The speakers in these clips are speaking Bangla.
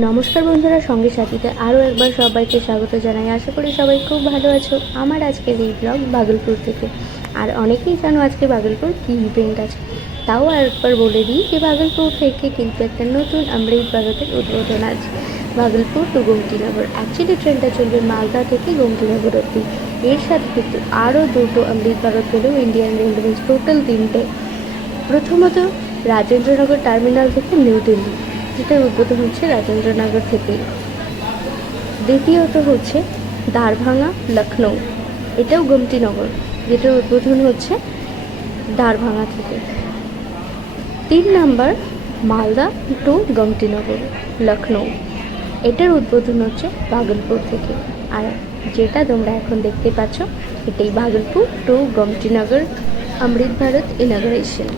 নমস্কার বন্ধুরা, সঙ্গে সাথীতে আরও একবার সবাইকে স্বাগত জানাই। আশা করি সবাই খুব ভালো আছো। আমার আজকের এই ব্লগ ভাগলপুর থেকে। আর অনেকেই জানো আজকে ভাগলপুর কী ইভেন্ট আছে, তাও আরেকবার বলে দিই যে ভাগলপুর থেকে কিন্তু একটা নতুন অমৃত ভারতের উদ্বোধন আছে। ভাগলপুর টু গোমতীনগর, অ্যাকচুয়ালি ট্রেনটা চলবে মালদা থেকে গোমতীনগর অব্দি। এর সাথে কিন্তু আরও দুটো অমৃত ভারত হলেও ইন্ডিয়ান রেলওয়েজ, টোটাল তিনটে। প্রথমত রাজেন্দ্রনগর টার্মিনাল থেকে নিউ দিল্লি, যেটার উদ্বোধন হচ্ছে রাজেন্দ্রনগর থেকেই। দ্বিতীয়ত হচ্ছে দারভাঙা লখনৌ, এটাও গোমতীনগর, যেটার উদ্বোধন হচ্ছে দারভাঙা থেকে। 3 নাম্বার মালদা টু গোমতীনগর লখনৌ, এটার উদ্বোধন হচ্ছে ভাগলপুর থেকে। আর যেটা তোমরা এখন দেখতে পাচ্ছ, এটাই ভাগলপুর টু গোমতীনগর অমৃত ভারত ইনগরেশন।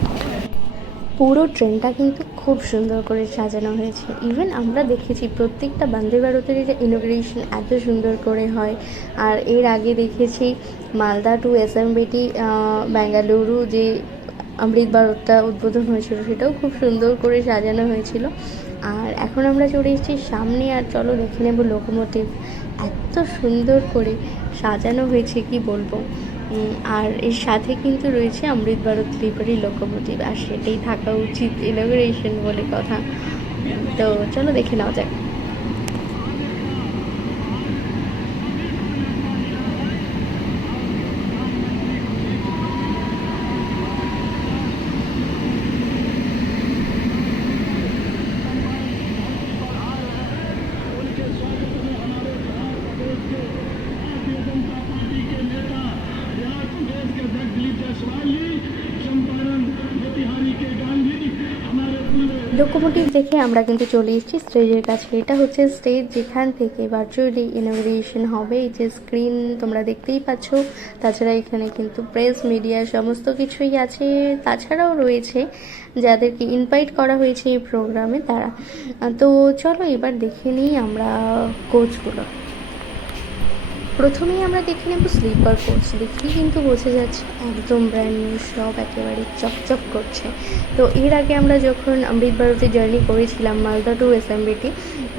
পুরো ট্রেনটা কিন্তু খুব সুন্দর করে সাজানো হয়েছে। ইভেন আমরা দেখেছি প্রত্যেকটা বন্দে ভারতের যে ইনগ্রেশন এত সুন্দর করে হয়। আর এর আগে দেখেছি মালদা টু এসএমবিটি বেঙ্গালুরু যে অমৃত ভারতটা উদ্বোধন হয়েছিল, সেটাও খুব সুন্দর করে সাজানো হয়েছিল। আর এখন আমরা চলে এসেছি সামনে, আর চলো দেখে নেব লোকোমোটিভ। এত সুন্দর করে সাজানো হয়েছে কি বলবো। আর এর সাথে কিন্তু রয়েছে অমৃত ভারত স্লিপারি লোকোমোটিভ, আর সেটাই থাকা উচিত ইনগরেশন বলে কথা। তো চলো দেখে নেওয়া যাক। লোকোমোটিভ দেখে আমরা কিন্তু চলে এসেছি স্টেজের কাছে। এটা হচ্ছে স্টেজ, যেখান থেকে ভার্চুয়ালি ইনগ্রেশন হবে। এই যে স্ক্রিন তোমরা দেখতেই পাচ্ছ, তাছাড়া এখানে কিন্তু প্রেস মিডিয়া সমস্ত কিছুই আছে। তাছাড়াও রয়েছে যাদেরকে ইনভাইট করা হয়েছে এই প্রোগ্রামে, তারা। তো চলো এবার দেখে নিই আমরা কোচগুলো। প্রথমেই আমরা দেখে নেব স্লিপার কোচ। দেখেই কিন্তু বোঝা যাচ্ছে একদম ব্র্যান্ড নিউ, সব একেবারে চকচক করছে। তো এর আগে আমরা যখন অমৃত ভারতে জার্নি করেছিলাম মালদা টু এসএমবিটি,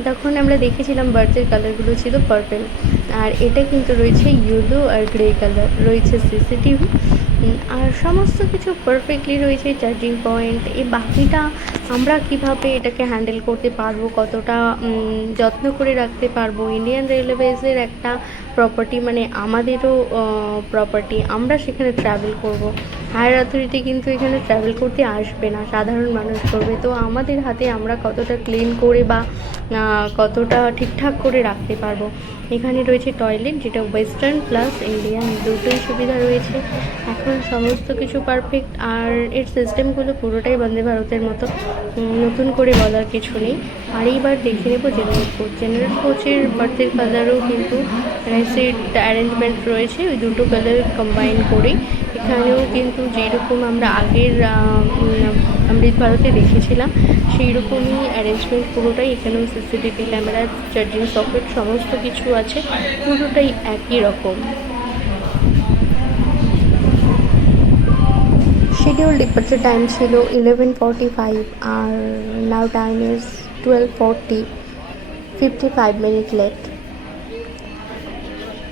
তখন আমরা দেখেছিলাম বার্থের কালারগুলো ছিল পার্পেল, আর এটা কিন্তু রয়েছে ইয়েলো আর গ্রে কালার। রয়েছে সিসিটিভি, আর সমস্ত কিছু পারফেক্টলি রয়েছে। চার্জিং পয়েন্ট, এই বাকিটা আমরা কিভাবে এটাকে হ্যান্ডেল করতে পারবো, কতটা যত্ন করে রাখতে পারবো। ইন্ডিয়ান রেলওয়েজের একটা প্রপার্টি, মানে আমাদেরও প্রপার্টি। আমরা সেখানে ট্রাভেল করব, হায়ার অথরিটি কিন্তু এখানে ট্রাভেল করতে আসবে না, সাধারণ মানুষ করবে। তো আমাদের হাতে আমরা কতটা ক্লিন করে বা কতটা ঠিকঠাক করে রাখতে পারবো। এখানে রয়েছে টয়লেট, যেটা ওয়েস্টার্ন প্লাস ইন্ডিয়ান দুটোই সুবিধা রয়েছে। এখন সমস্ত কিছু পারফেক্ট, আর এর সিস্টেমগুলো পুরোটাই বন্দে ভারতের মতো, নতুন করে বলার কিছু নেই। আর এইবার দেখে নেব জেনারেল কোচ। জেনারেল কোচের বার্থের কালারও কিন্তু সিট অ্যারেঞ্জমেন্ট রয়েছে, ওই দুটো কালার কম্বাইন করেই। এখানেও কিন্তু যেরকম আমরা আগের অমৃত ভারতে দেখেছিলাম, সেই রকমই অ্যারেঞ্জমেন্ট পুরোটাই। এখানেও সিসিটিভি ক্যামেরা, চার্জিং সকেট সমস্ত কিছু আছে, পুরোটাই একই রকম। শিডিউল ডিপার্চার টাইম ছিল 11:45, আর নাও টাইম ইজ 12:40, 55 মিনিট লেট।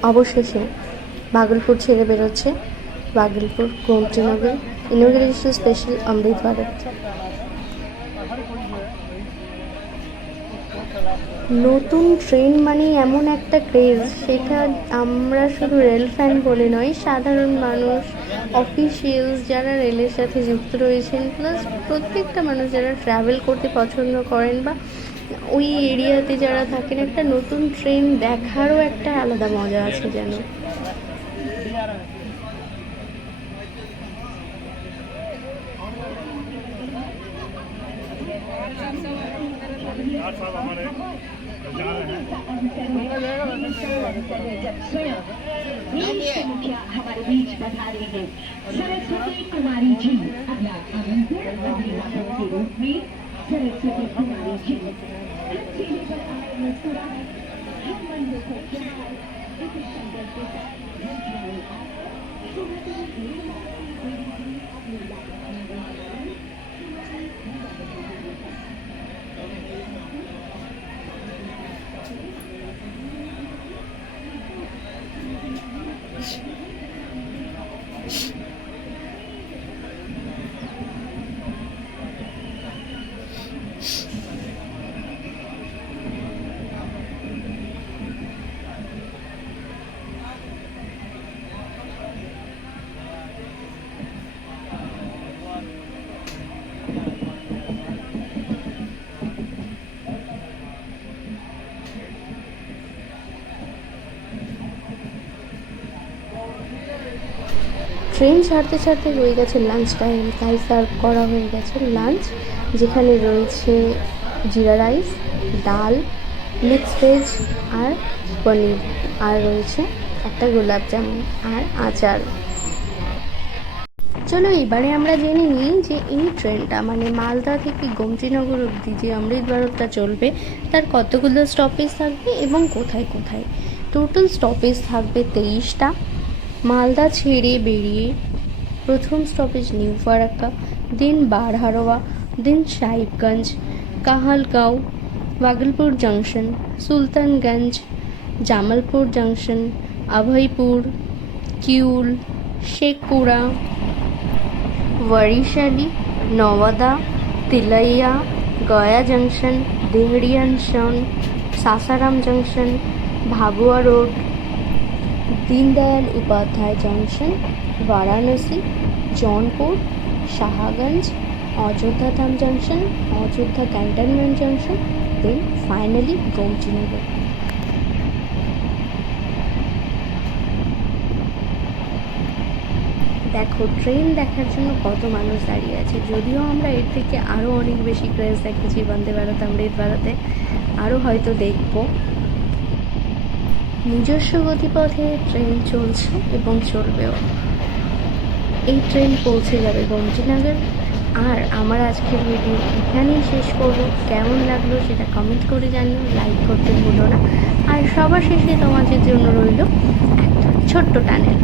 অবশেষে ভাগলপুর ছেড়ে বেরোচ্ছে ভাগলপুর গোমতীনগর ইনগ্রেশন স্পেশাল অমৃত ভারত। নতুন ট্রেন মানে এমন একটা ক্রেজ, সেটা আমরা শুধু রেল ফ্যান বলে নয়, সাধারণ মানুষ, অফিসিয়ালস যারা রেলের সাথে যুক্ত রয়েছেন, প্লাস প্রত্যেকটা মানুষ যারা ট্রাভেল করতে পছন্দ করেন বা ওই এরিয়াতে যারা থাকেন, একটা নতুন ট্রেন দেখারও একটা আলাদা মজা আছে যেন। हमारे बीच पधारी है सरस्वती कुमारी जी, अगला आमंत्रण अभिभाषण के रूप में सरस्वती कुमारी जी पर आए मुस्कुराए, हम मंदिर को प्यार एक शंकर के साथ ট্রেন ছাড়তে ছাড়তে হয়ে গেছে লাঞ্চ টাইম, তাই সার্ভ করা হয়ে গেছে লাঞ্চ, যেখানে রয়েছে জিরা রাইস, ডাল, মিক্স ভেজ আর পনির, আর রয়েছে একটা গোলাপ জামুন আর আচার। চলো এবারে আমরা জেনে নিই যে এই ট্রেনটা মানে মালদা থেকে গোমতীনগর অবধি যে অমৃত ভারতটা চলবে তার কতগুলো স্টপেজ থাকবে এবং কোথায় কোথায়। টোটাল স্টপেজ থাকবে 23টা। মালদা ছেড়ে বেরিয়ে প্রথম stoppage new Farakka, then Barharwa, then Sahibganj, Kahalgaon, Bhagalpur junction, Sultanganj, Jamalpur junction, Abhaipur, Kiul, Sheikhpura, Warisali, Nawada, Tilaiya, Gaya junction, Dehri junction, Sasaram junction, Bhabua road, Deendayal Upadhyay junction, Varanasi, Jaunpur, Shahganj, Ayodhya Dham junction, Ayodhya cantonment junction, then finally Gomtinagar. দেখো ট্রেন দেখার জন্য কত মানুষ দাঁড়িয়ে আছে। যদিও আমরা এর থেকে আরও অনেক বেশি ক্রেজ দেখেছি বন্দে ভারত অমৃত ভারতে, আরও হয়তো দেখব। নিজস্ব গতিপথে ট্রেন চলছে এবং চলবেও। এই ট্রেন পৌঁছে যাবে গোমতীনগর। আর আমার আজকের ভিডিও এখানেই শেষ করবো। কেমন লাগলো সেটা কমেন্ট করে জানিও, লাইক করতে ভুলো না। আর সবার শেষে তোমাদের জন্য রইল একটা ছোট্ট টানেল।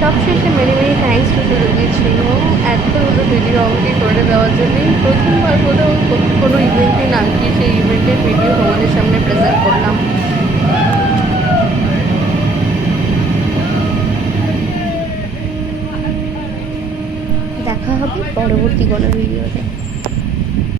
সবশেষে many many thanks to Surajit Singh এতগুলো ভিডিও আমাকে করে দেওয়ার জন্য। প্রথমবার কোথাও কোনো ইভেন্টে না গিয়ে সেই ইভেন্টের ভিডিও তোমাদের সামনে প্রেজেন্ট করলাম। দেখা হবে পরবর্তী কোনো ভিডিওতে।